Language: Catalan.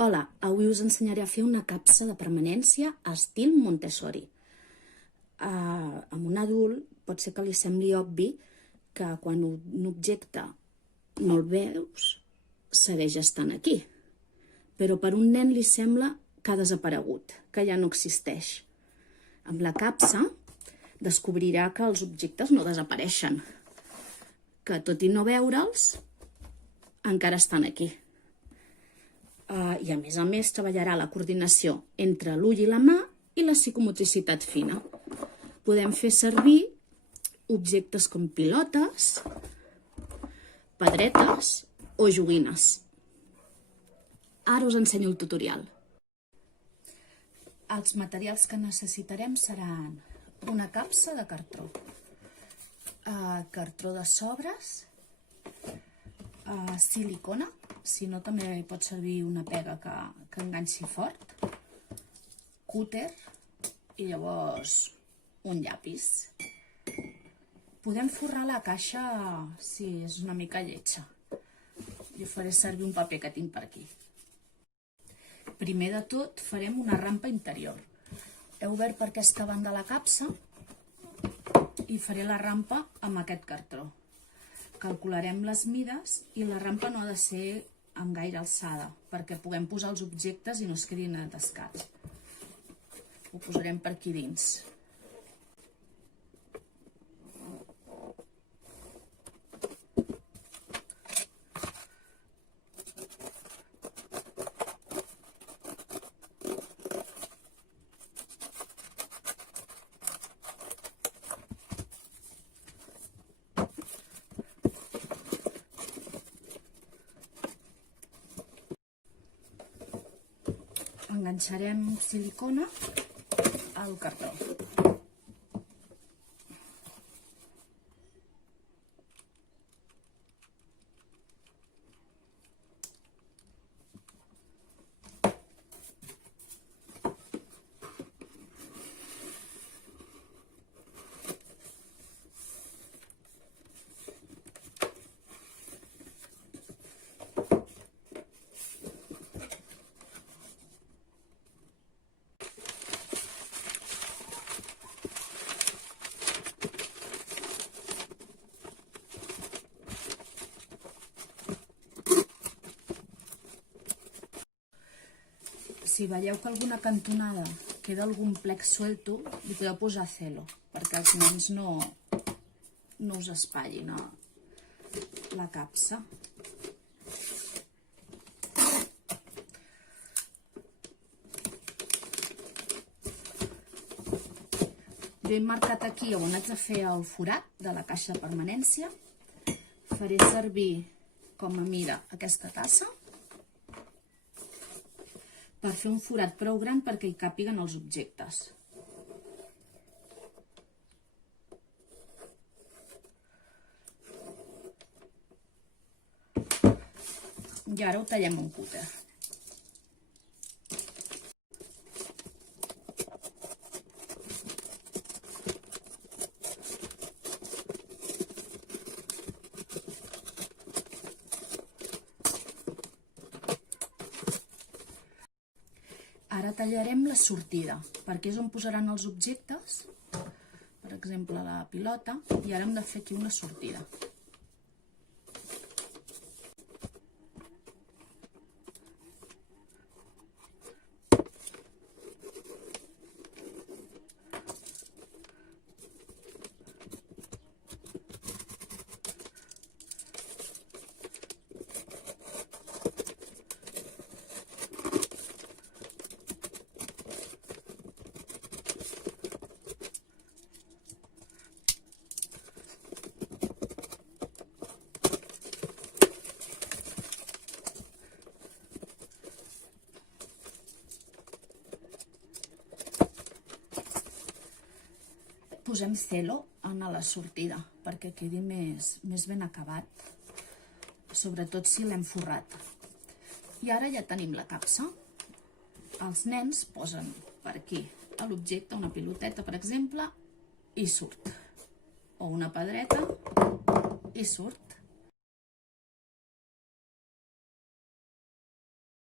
Hola, avui us ensenyaré a fer una capsa de permanència estil Montessori. A un adult pot ser que li sembli obvi que quan un objecte no el veus, segueix estant aquí. Però per un nen li sembla que ha desaparegut, que ja no existeix. Amb la capsa descobrirà que els objectes no desapareixen, que tot i no veure'ls, encara estan aquí. I a més treballarà la coordinació entre l'ull i la mà i la psicomotricitat fina. Podem fer servir objectes com pilotes, pedretes o joguines. Ara us ensenyo el tutorial. Els materials que necessitarem seran una capsa de cartró, cartró de sobres, silicona, si no també pot servir una pega que enganxi fort, cúter i llavors un llapis. Podem forrar la caixa si és una mica lletja. Jo faré servir un paper que tinc per aquí. Primer de tot farem una rampa interior. He obert per aquesta banda la capsa i faré la rampa amb aquest cartró. Calcularem les mides i la rampa no ha de ser amb gaire alçada perquè puguem posar els objectes i no es quedin atascats. Ho posarem per aquí dins. Enganxarem silicona al cartró. Si veieu que alguna cantonada queda algun plec suelto, li podeu posar celo, perquè els nens no us espatllin la capsa. Jo he marcat aquí on haig de fer el forat de la caixa de permanència. Faré servir com a mira aquesta tassa per fer un forat prou gran perquè hi càpiguen els objectes. I ara ho tallem amb cúter. Ara tallarem la sortida, perquè és on posaran els objectes, per exemple la pilota, i ara hem de fer aquí una sortida. Posem celo en la sortida perquè quedi més ben acabat, sobretot si l'hem forrat. I ara ja tenim la capsa. Els nens posen per aquí a l'objecte una piloteta, per exemple, i surt. O una pedreta i surt.